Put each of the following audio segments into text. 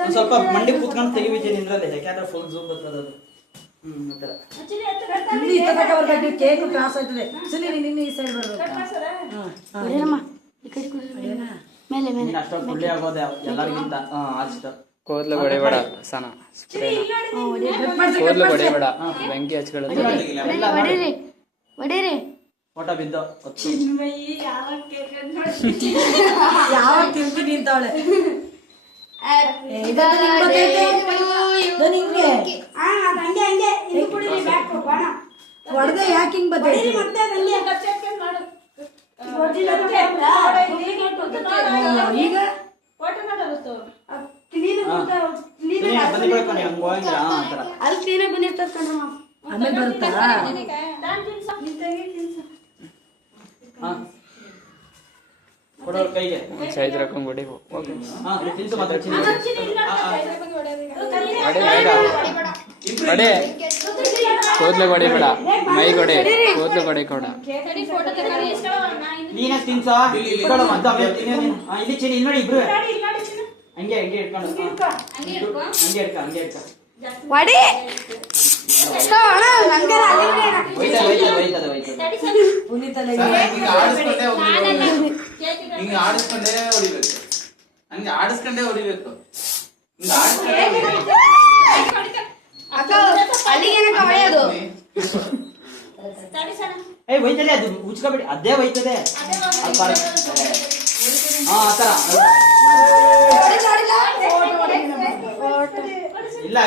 ಒಂದ್ ಸ್ವಲ್ಪ ಮಂಡಿ ಕೂತ್ಕೊಂಡು ತೆಗಿವಿದ್ದೀನಿ ನಿಂದ್ರಲ್ಲ, ಯಾಕಂದ್ರೆ ಫುಲ್ ಜೂಮ್ ಬರ್ತದ ಅದು. ಕೇಕ್ ಕ್ರಾಸ್ ಆಯ್ತದೆ. ಸುನಿ ನಿನ್ನ ಈ ಸೈಡ್ ಬರ್ಬೇಕು. ಅಷ್ಟೊಂದು ಗುಳ್ಳಿ ಆಗೋದೆ ಎಲ್ಲರಿಗಿಂತ. ಅಷ್ಟ ಕೂದಲು ಹೊಡಿಬೇಡ ಸನ, ಕೂದಲು ಹೊಡಿಬೇಡ, ಬೆಂಕಿ ಹಚ್ಕೊಳ್ಳೋದು. ಫೋಟೋ ಬಿದ್ದು ಯಾವ ತಿಂತಿ ನಿಂತವಳೆ. ಹೊಡೆದ ಯಾಕೆ ಹಿಂಗ್ ಬರ್ತೈತಿ? ಈಗ ಆಮೇಲೆ ಬರುತ್ತಾ? ಕೊಡೋರ್ ಕೈಗೆ ಸೈಜ್ ರಕಂ ಹೊಡಿ. ಕೂದಲು ಹೊಡಿಬೇಡ, ಮೈ ಹೊಡಿ, ಕೂದಲು ಹೊಡಿ ಕೊಡ. ನೀನ ತಿನ್ಸ ಇಲ್ಲಿ ಚಿನಿ ನೋಡಿ ಇಬ್ರು ಹಂಗೆ ಹಂಗೆ ಇಟ್ಕೊಂಡು ಹಂಗೆ ಇಡ್ಕ ಹಂಗೆ ಇಡ್ಕ ಹಿಂಗ ಆಡಿಸ್ಕೊಂಡೇ ಹೊಡಿಬೇಕು, ಹಂಗೆ ಆಡಿಸ್ಕೊಂಡೇ ಹೊಡಿಬೇಕು. ಒಯ್ತದೆ ಅದು ಉಚ್ಕೊಬಿಡಿ, ಅದೇ ಒಯ್ತದೆ. ಆತರ ಇಲ್ಲ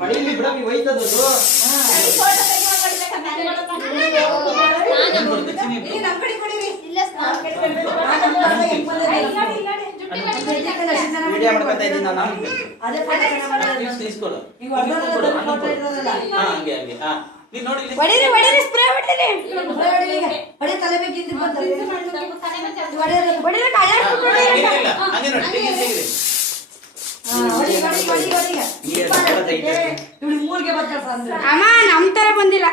ಮಡಿಲಿ ಬಿಡವಿ ಒಯ್ತದದು. ವಿಡಿಯೋ ಮಾಡ್ಕೊತಾ ಇದ್ದೀನಿ ನಾನು. ಹಂಗೆ ಹಂಗೆ ನೀನ್ ನೋಡಿ ಅಮ್ಮ ನಮ್ ತರ ಬಂದಿಲ್ಲ.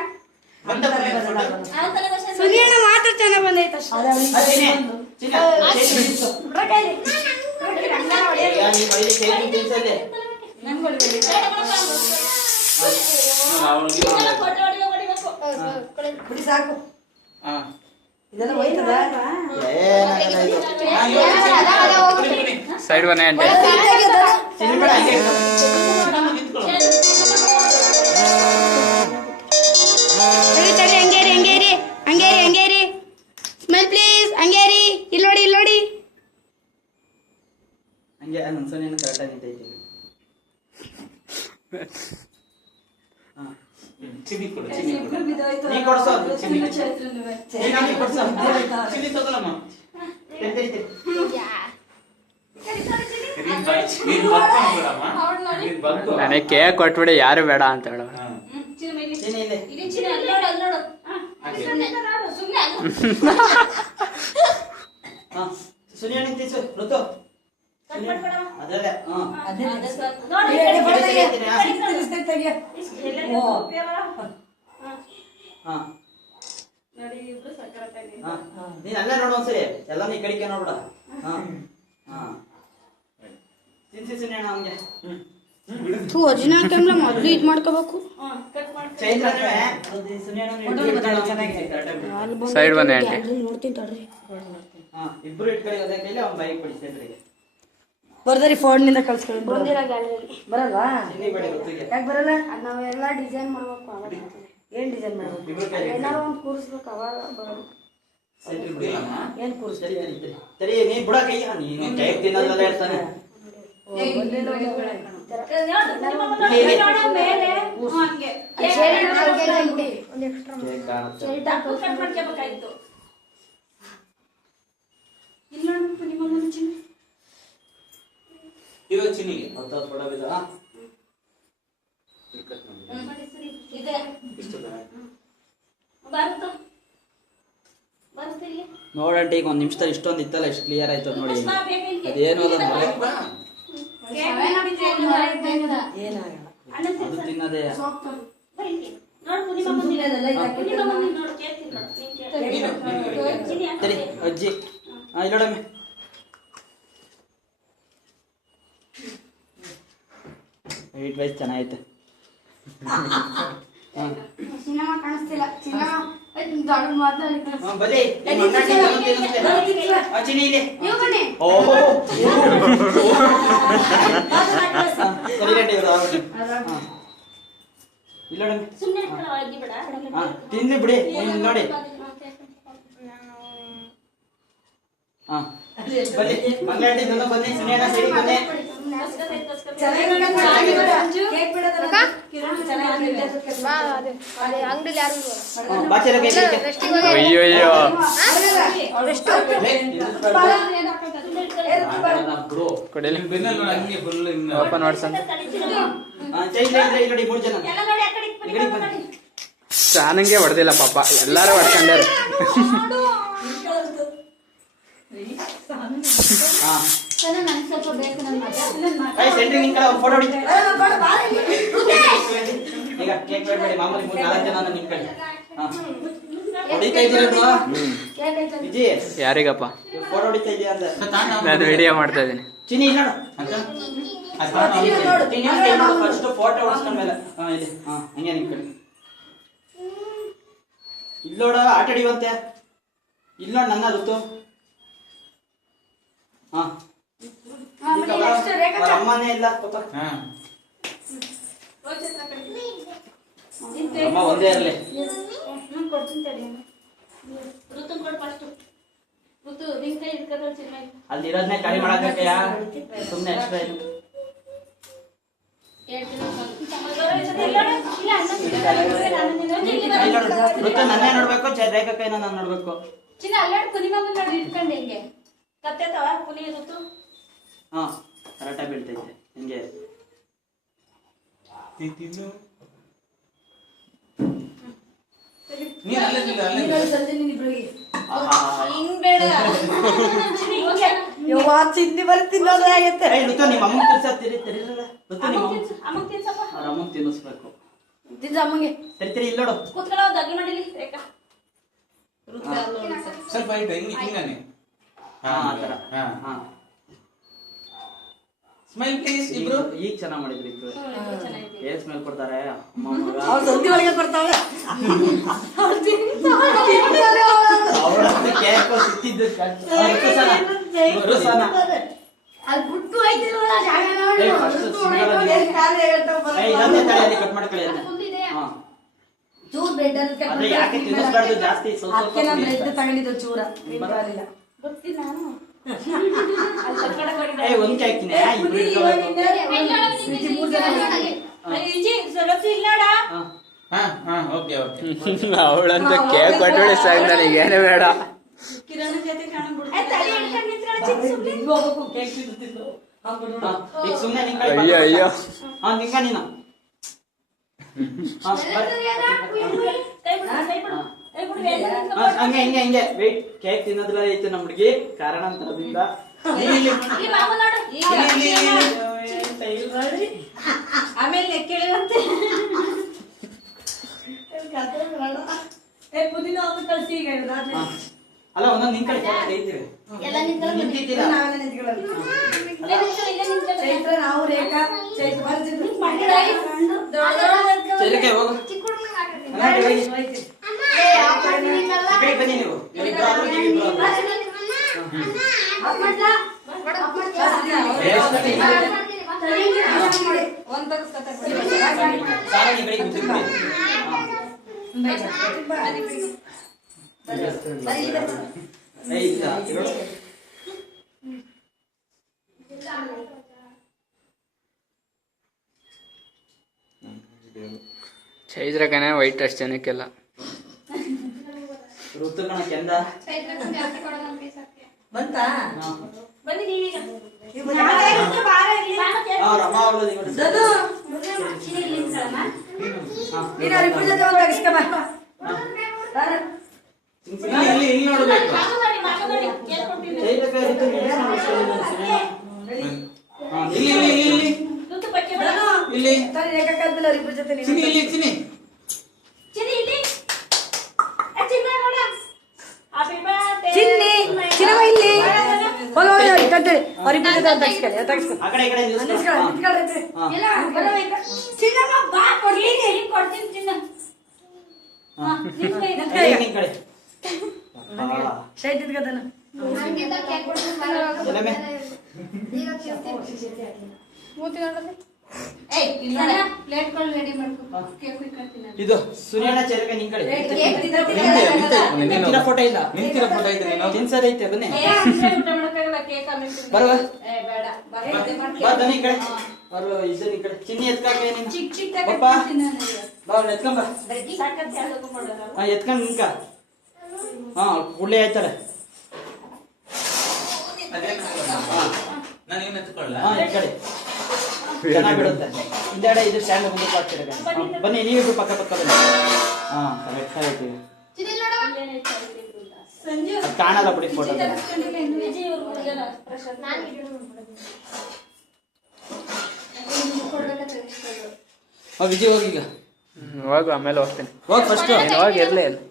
ಸುನಿಯಣ್ಣ ಮಾತ್ರ ಚೆನ್ನಾಗ್ ಬಂದೈತೆ. ಸಾಕು ಇದೆಲ್ಲ ಹೋಯ್ತದ. ಸೈಡ್ ಬನ್ನಿ ಅಂಟೆ. ಹಂಗೇರಿ ಹಂಗೇರಿ ಹಂಗೇರಿ ಹಂಗೇರಿ ಸ್ಮೆಲ್ ಪ್ಲೀಸ್. ಹಂಗೇರಿ ಇಲ್ಲೋಡಿ ಇಲ್ಲೋಡಿ. ಹಂಗೆ ನನ್ಸನೇನು ಕರೆಕ್ಟಾಗಿ ನಿಂತೈತಿ. ಚಿನಿ ಕೊಡು, ಚಿನಿ ಕೊಡು. ನೀ ಕೊಡ್ಸೋ ಚಿನಿ ಕೊಡ್ಸೋ ಚಿನಿ ತಗೊಳಮ್ಮ. ನನಗೆ ಕೇಕ್ ಕೊಟ್ಬಿಡಿ, ಯಾರು ಬೇಡ ಅಂತ ಹೇಳ. ಚಿನಿ ಇದೆ. ಸುನಿಯ ನಿಂತಿಸು ಋತು ಅದಲ್ಲೇ ನೀನ್ ಅಲ್ಲೇ ನೋಡು ಒಂದ್ಸರಿ, ಎಲ್ಲ ನೀ ಕಡಿಕೆ ನೋಡ್ಬಿಡ. ತಿನ್ಸಿ ಸುನಿಯಣ್ಣ ಹಂಗೆ. ಒರಿಜಿನಲ್ ಕ್ಯಾಮ್ರಾ ಮೊದಲು ಇದು ಮಾಡ್ಕೋಬೇಕು. ಸೈಡ್ ಬನ್ನಿ ಆಂಟಿ. ನೋಡ್ತೀನಿ ತಡ್ರಿ. ಇಬ್ರು ಇಟ್ಕೊಳ್ಳಿ ಅದೇ ಕೈಲಿ ಅವ್ನ ಬೈಕ್ ಬಿಡಿ ಸೆಂಟ್ರಿಗೆ. ಬರ್ದರಿ ಫೋನ್ನಿಂದ ಕಳ್ಸ್ಕೊಳ್ಳಿ. ಬಂದಿರ ಗ್ಯಾಲರಿ ಬರಲ್ವಾ? ಯಾಕೆ ಬರಲ್ಲ? ನಾವೆಲ್ಲ ಡಿಸೈನ್ ಮಾಡ್ಬೇಕು. ಏನ್ ಡಿಸೈನ್ ಮಾಡ್ಬೇಕು? ಏನಾರು ಒಂದು ಕೂರಿಸ್ಬೇಕು, ಅವಾಗ ಬರೋದು. ಏನ್ ಕೂರಿಸ್ತೀರಿ? ಸರಿ ನೀ ಬಿಡ ಕೈ, ನೀನು ಕೇಕ್ ತಿನ್ನೋದೆಲ್ಲ ಇರ್ತಾನೆ. ಇವಾಗ ಚಿನಿಗೆ ನೋಡಂಟಿ ಈಗ ಒಂದ್ ನಿಮಿಷದಲ್ಲಿ ಇಷ್ಟೊಂದು ಇತ್ತಲ್ಲ, ಎಷ್ಟು ಕ್ಲಿಯರ್ ಆಯ್ತು ನೋಡಿ. ಅದೇನು ಅದ ಅದು ತಿನ್ನೋದೇ. ಸರಿ ಅಜ್ಜಿ ಇಲ್ಲೊಡಮ್ಮೆ ವೈಟ್ ರೈಸ್ ಚೆನ್ನಾಗೈತೆ. ಸಿನಿಮಾ ಕಾಣಿಸ್ತಿಲ್ಲ. ಸಿನಿಮಾ ದೊಡ್ಡ ಮಾತಾಡಿ ಬನ್ನಿ ಚಿನಿ ಇಲ್ಲಿ. ನೀವು ಬನ್ನಿ. ಓಹೋ ಸರಿ ರೆಡಿ ಇಲ್ಲ ಸುಮ್ಮನೆ ಅಜ್ಜಿ ಬೇಡ. ತಿಂದು ಬಿಡಿ ನೋಡಿ. ಹಾ ಬನ್ನಿ ಮಂಗಳಾಂಟಿ ಬನ್ನಿ ಸುನೇನ ಸರಿ ಬನ್ನಿ. ಅಂಗಡಿಲಿ ಯಾರು ಬಾಚೆಲ್ಲ ಕೈ ಅಯ್ಯೋ ಅಯ್ಯೋ ಕೊಡಿಲಿ ಬೆನ್ನಲ್ಲಿ ನೋಡಿ ಹಂಗೆ ಫುಲ್ ಓಪನ್ ಮಾಡ್ಸನ್ ನೋಡಿ 3 ಜನ ಎಲ್ಲ ನೋಡಿ ಆ ಕಡೆ ಈ ಕಡೆಗೆ ಬನ್ನಿ. ಚಾನಂಗೆ ಹೊಡೆದಿಲ್ಲ ಪಾಪ, ಎಲ್ಲಾರು ಹೊಡ್ಕೊಂಡಾರ. ಹಾ ನನ್ಗೆ ಸ್ವಲ್ಪ ಬೇಕು ನನ್ನ ಮಗ. ಸೆಂಟ್ರಿ ನಿನ್ ಕಡೆ ಒಂದು ಫೋಟೋ ಹೊಡಿ. ಈಗ ಕೇಕ್ ಬೇಡಬೇಡಿ, ಮಾಮೂಲಿ 3-4 ಜನ ನಿನ್ ಕಡೆ. ಹಾ ಹೊಡಿತಾ ಇದ್ದೀರಲ್ವಾ ವಿಜಿ? ಯಾರಿಗಪ್ಪ? ಫೋಟೋ ಹೊಡಿತಾ ಇದೀಯ ಅಂತ ನಾನು ವಿಡಿಯೋ ಮಾಡ್ತಾ ಇದ್ದೀನಿ. ಚಿನಿ ಇಲ್ಲಿ ನೋಡು. ಫಸ್ಟ್ ಫೋಟೋ ಹೊಡ್ಸ್ಕೊಂಡ್ಮೇಲೆ ಇದೆ. ಹಾ ಹಂಗೆ ನಿನ್ ಕಡೆ ಇಲ್ಲಿ ನೋಡ. ಆಟ ಆಡಿವಂತೆ ಇಲ್ಲಿ ನೋಡ್ ನನ್ನ ಋತು. ಹಾ ಅವ್ರ ಅಮ್ಮನೇ ಇಲ್ಲ ಪಾಪ. ಅಮ್ಮ ಒಂದೇ ಇರಲಿ. ಋತು ಕೊಡು ಫಸ್ಟ್. ಋತು ನಿನ್ ಕೈ ಇಟ್ಕೊಂಡ್ರೆ ಚೆನ್ನಾಗಿ. ಅಲ್ಲಿ ಇರೋದನ್ನೇ ಕಡಿಮೆ ಮಾಡಕ್ಕಯ್ಯ, ಸುಮ್ಮನೆ ಎಕ್ಸ್ಟ್ರಾ ಏನು. ಋತು ನನ್ನೇ ನೋಡ್ಬೇಕು, ರೇಖಾ ಕೈನ ನಾನು ನೋಡ್ಬೇಕು. ಚಿನ್ನ ಅಲ್ಲಾಡ್ ಕುನಿ ಮಾಮೂಲಿ ನೋಡಿ ಇಟ್ಕೊಂಡು ಹೆಂಗೆ ಕತ್ತೈತವ ಕುನಿ ಋತು. ಹಾ ಕರೆಕ್ಟಾಗಿ ಬೀಳ್ತೈತೆ ಹಿಂಗೆ. ನೀನ್ ಅಲ್ಲೇ ತಿಂದ ಅಲ್ಲೇ ಹಿಂಗ್ ಬೇಡ. ತಿಂಡಿ ಬರೀ ತಿನ್ನೋದೇ ಆಗೈತೆ. ಋತು ನಿಮ್ಮ ಅಮ್ಮ ತಿರ್ಸತ್ತಿರಲ್ಲ. ಋತು ನಿಮ್ಮ ಅಮ್ಮಗ್ ತಿನ್ಸಪ್ಪ. ಅವ್ರ ಅಮ್ಮಂಗೆ ತಿನ್ನಿಸ್ಬೇಕು. ತಿಂದ ಅಮ್ಮಗೆ ತಿರ್ತಿರಿ ಇಲ್ಲಿ ನೋಡು. ಕೂತ್ಕೊಳ್ಳೋ ಒಂದು ಅಗ್ಗಿ ಮಾಡಿಲಿ ರೇಖಾ. ಸ್ವಲ್ಪ ಇಟ್ಟು ಹಿಂಗೆ ಹಿಂಗಾನೆ. ಹಾ ಆ ಥರ. ಹಾ ಹಾ ಸ್ಮೈಲ್ ಪ್ಲೀಸ್ ಇಬ್ರು. ಈಗ ಚೆನ್ನಾಗಿ ಮಾಡಿದ್ರಿ ಇಬ್ರು. ಏನ್ ಸ್ಮೆಲ್ ಕೊಡ್ತಾರೆ ಅಮ್ಮ ಮಗ. ಅವ್ರು ಸಂಧಿ ಒಳಗೆ ಬರ್ತಾವೆ. ಅವಳಂತ ಕೇಕ್ ಸಿಕ್ಕಿದ್ದು ಋತುಸಾನ. ಅಲ್ಲಿ ಬಿಟ್ಟು ಹೋಯ್ತಿಲ್ವಲ್ಲ ಜಾಗ ನೋಡಿ. ಏ ಫಸ್ಟ್ ಇದನ್ನೇ ತಲೆ ಅಲ್ಲಿ ಕಟ್ ಮಾಡ್ಕೊಳ್ಳಿ ಅದನ್ನ. ಹಾ ಚೂರ್ ಬ್ರೆಡ್ ಅದೇ ಯಾಕೆ ತಿನ್ನಿಸ್ಬಾರ್ದು ಜಾಸ್ತಿ, ಸ್ವಲ್ಪ ಅದಕ್ಕೆ ನಾನು ಬ್ರೆಡ್ ತಗೊಂಡಿದ್ದು ಚೂರ ಬರಲಿಲ್ಲ. ಗೊತ್ತಿಲ್ಲ ನಾನು. ಅಲ್ಲಿ ತಕ್ಕಡ ಕೊಡಿದ. ಏ ಒಂದ್ ಹಾಕ್ತೀನಿ ಇಬ್ರು ಋತು ಇಲ್ಲೋಡ. ಹಾ ಹಾ ಓಕೆ ಓಕೆ. ಅವಳಂತ ಕೇಕ್ ಕೊಟ್ಟೋಳಿ ಸಾಕು, ನನಗೇನು ಬೇಡ. ಕಿರಣ ಜೊತೆ ಕಾಣಬಿಡು. ತಲೆ ಹಿಡ್ಕೊಂಡು ನಿಂತ್ಕೊಳ್ಳೋ ಚಿಕ್ಕ ಸುಮ್ನೆ. ಹೋಗ್ಬೇಕು ಕೇಕ್ ತಿಂತಿದ್ದು. ಈಗ ಸುಮ್ಮನೆ ನಿನ್ ಕೈ ಅಯ್ಯೋ ಅಯ್ಯೋ ಹಾ ನಿಂಗ ನೀನು. ಹಾ ಕೈ ಬಿಡು ಕೈ ಬಿಡು. ಕೈ ಬಿಡು ಬೇಗ ನಿಂತ್ಕೊ. ಹಂಗೆ ಹಿಂಗೆ ಹಿಂಗೆ ವೇಟ್. ಕೇಕ್ ತಿನ್ನೋದ್ರಲ್ಲಿ ಐತೆ ನಮ್ಮ ಹುಡುಗಿ ಕಾರಣಾಂತರದಿಂದ. ಇಲ್ಲಿ ಮಾಮ ನೋಡು. ಆಮೇಲೆ ಕೇಳಿವಂತೆ ಪುದೀನ ಕಳಿಸಿ ಈಗ ಹಾ. ಅಲ್ಲ ಒಂದೊಂದು ನಿನ್ ಕಡೆ ಫೋಟೋ ತೆಗಿತೀವಿ. ಎಲ್ಲ ನಿಂತ್ಕೊಳ್ಳಿ. ನಿಂತಿದ್ದೀರಾ? ನಾವೆಲ್ಲ ನಿಂತ್ಕೊಳ್ಳೋದು. ಇಲ್ಲೇ ನಿಂತ್ಕೊಳ್ಳಿ. ಚೈತ್ರ ನಾವು ರೇಖಾ ಚೈತ್ರ ಬರ್ತಿದ್ರು. ಚೈತ್ರಕ್ಕೆ ಹೋಗು. ಚಿಕ್ಕ ಹುಡುಗನ ಆಟಾಡ್ತೀನಿ. ಹಂಗಾಗಿ ಹೋಗಿ. ಏ, ಆಫ್ ಮಾಡ್ತೀನಿಂಗಲ್ಲ. ಈ ಕಡೆ ಬನ್ನಿ ನೀವು. ಇಬ್ರು ಆದ್ರೂ ನೀವು ಇಬ್ರು ಆದ್ರೂ. ಆಫ್ ಮಾಡ್ಲಾ? ಬೇಡ, ಆಫ್ ಮಾಡ್ತೀಯಾ? ಆಫ್ ಮಾಡ್ತೀನಿ, ಮತ್ತೆ ಆಫ್ ಮಾಡಿ. ಒಂದ್ ತಗಸ್ಕೊತಾರೆ. ಸಾರ ಈ ಕಡೆ ಕೂತ್ಕೊಳ್ಳಿ. ಏ ಇಲ್ಲ ಇರೋದು. ಚೈತ್ರ ಕಣೆ ವೈಟ್ ಅಷ್ಟು ಜನಕ್ಕೆಲ್ಲ. ಋತು ಕಣ ಕೆಂದ. ಬಂತಾ ಬನ್ನಿ ನೀವೀಗ. ರಮ್ಮ ಅವಳದು ಇವಳು. ದದು ಚಿನಿ ಇಲ್ಲಿ ನಿಂತ್ಕೊಳ್ಳಮ್ಮ. ನೀನು ಅವ್ರಿಬ್ರ ಜೊತೆ ಒಂದು ತಗಿಸ್ಕೊ ಬಾ. ಇಲ್ಲಿ ಇಲ್ಲಿ ನೋಡ್ಬೇಕು. ಮಾಮ ನೋಡಿ ಕೇಳ್ಕೊಟ್ಟಿದ್ದೀನಿ. ಚೈತ್ರಕ್ಕೆ ಋತು ನಿಲ್ಲಿಸಿ ಸಿನಿಮಾ. ಹಾ ಇಲ್ಲಿ ಇಲ್ಲಿ ಇಲ್ಲಿ ಇಲ್ಲಿ ಋತು ಪಕ್ಕೆ ಬೇಡ. ಇಲ್ಲಿ ಸರಿ ರೇಖಾ ಕಾದ್ಮೇಲೆ ಅವ್ರಿಬ್ರ ಜೊತೆ ನೀನು ಚಿನಿ ಇಲ್ಲಿ ಚಿನಿ. ಚಿನಿ ಇಲ್ಲಿ. ಚಿನ್ನ ನೋಡ. Happy birthday. ಚಿನ್ನಿ ಚಿನ್ನಮ್ಮ ಇಲ್ಲಿ ಹೋಗ ಕಟ್ಟೆ ತಗೊಳ್ಳಿ ಅವ್ರಿಬ್ಬರು ತೆಗಿಸ್ಕೊಳ್ಳಿ ತೆಗಿಸ್ಕೊಳ್ಳಿ ಆ ಕಡೆ ಈ ಕಡೆ ನಿಲ್ಲಿಸ್ಕೊ. ನಿಲ್ಸ್ಕೊಳ್ಳಿ, ಹಾ. ನಿಲ್ಸ್ಕೊಳ್ಳಿ. ಹಾ. ಇಲ್ಲ, ಬರಬೇಕು. ಚಿನ್ನಮ್ಮ, ಬಾ, ಕೊಡ್ಲಿ, ನೀನ್ ಕೊಡ್ತೀನಿ ಚಿನ್ನ. ಹಾ. ನಿಂತ್ಕೊ ಇದು. ಅಲ್ಲಿ ನಿನ್ ಕಡೆ ಹಾ. ಶೈಟ್ ಇಟ್ಕೊತಾನೆ. ನಂಗಿಂತ ಕೇಕ್ ಕೊಡ್ತೀನಿ, ಬರೋವಾಗ. ಎಲ್ಲಮ್ಮೆ? ಈಗ ಕೇಳ್ತೀನಿ. ಮೂತಿ ನೋಡಲ್ಲಿ. ಏಯ್ ಇಲ್ಲ ಪ್ಲೇಟ್ಗಳು ರೆಡಿ ಮಾಡ್ಕೊ. ಕೇಕ್ ಇಟ್ಕೊಳ್ತೀನಿ ನಾನು. ಇದು ಸೂರ್ಯಣ್ಣ ಚೇರ್ಗೆ ನಿನ್ ಕಡೆ ಕೇಕ್ ತಿನ್ನೋದಿಲ್ಲ. ನಿಂತಿರೋ ಫೋಟೋ ಇಲ್ಲ ನಿಂತಿರೋ ಫೋಟೋ ಐತೆ ನೀನು ತಿನ್ಸದೈತೆ ಬನ್ನಿ ಏ, ಅಂದ್ರೆ ಊಟ ಮಾಡಕ್ಕಾಗಲ್ಲ, ಕೇಕ್ ಆಮೇಲೆ ತಿಂತೀನಿ. ಬರುವ ಏ ಬೇಡ ಬರ್ತೀನಿ ಬಾ ಬನ್ನಿ ಈ ಕಡೆ ಬರು ಇದನ್ನ ಈ ಕಡೆ ಚಿನ್ನಿ ಎತ್ಕಾಕೆ ನೀನು ಚಿಕ್ಕ ಚಿಕ್ಕದಾಗಿ ಪಪ್ಪ ಕೊಡ್ತೀನಿ ನಾನು. ಬಾ ಅವ್ನ ಎತ್ಕೊಂಬ ಸಾಕತ್ ಯಾವ್ದಕ್ಕೂ ಮಾಡೋಲ್ಲ. ಹಾ ಎತ್ಕೊಂಡ್ ನಿಂಕ ಹಾ ಗುಳ್ಳೆ ಆಯ್ತಾರೆ ನಾನು ಇವನ್ನ ಎತ್ಕೊಳ್ಳ ಹಾ ಈ ಕಡೆ ಚೆನ್ನಾಗಿ ಬಿಡುತ್ತೆ ಹಿಂದೆಡೆ ಇದು ಸ್ಟ್ಯಾಂಡ್ ಮುಂದಕ್ಕೆ ಹಾಕ್ತಿರ ಬನ್ನಿ ನೀವಿಬ್ರು ಪಕ್ಕ ಪಕ್ಕ ಬನ್ನಿ ಹಾ ಕರೆಕ್ಟ್ ಆಯ್ತು ಚಿನ್ನಿಲ್ ನೋಡು. ಏನೈತೆ ಅದಕ್ಕೆ ಗೊತ್ತಾ? ಸಂಜು ಅದು ಕಾಣಲ್ಲ ಬಿಡಿ ಫೋಟೋ ತರಿಸ್ಕೊಂಡಿಲ್ಲ ಇನ್ನು. ವಿಜಯ್ ಅವ್ರ ಹುಡುಗನ ಪ್ರಶಾಂತ್ ನಾನು ವಿಡಿಯೋ ಮಾಡ್ಬಿಡೋದು. ಕೊಡ್ಬೇಕ ತೆಗಿಸ್ಕೊಳ್ಳೋದು. ವಿಜಯ್ ಹೋಗಿ ಈಗ ಹೋಗು ಆಮೇಲೆ ಹೋಗ್ತೀನಿ. ಹೋಗಿ ಫಸ್ಟ್ ನೀನು ಹೋಗಿ ಇರ್ಲಿ ಅಲ್ಲಿ.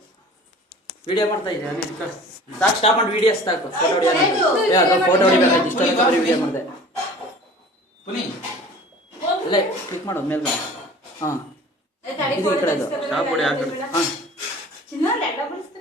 ವಿಡಿಯೋ ಮಾಡ್ತಾ ಇದ್ದೀರಾ ಸಾಕು ಸ್ಟಾಪ್ ಮಾಡಿ ವಿಡಿಯೋಸ್ ಸಾಕು ಫೋಟೋ ಹೊಡಿಯೋದು ಫೋಟೋ ಹೊಡಿಬೇಕಾಯ್ತು ಇಷ್ಟೊಂದು ವಿಡಿಯೋ ಮಾಡಿದೆ ಪುನಿ ಇಲ್ಲ ಕ್ಲಿಕ್ ಮಾಡೋದು ಮೇಲೆ ಹಾಂ ಏ, ತಡಿ, ಇದು ಈ ಕಡೆ ಅದು. ಫೋಟೋ ಸ್ಟಾಪ್ ಹೊಡಿ, ಹಾಕ್ಬಿಡು. ತೆಗಿಸ್ಕೊಬೇಕು. ಹಾಂ ಚಿನ್ನ ಲೆಕ್ಕ ಬಿಡಿಸ್ತಾ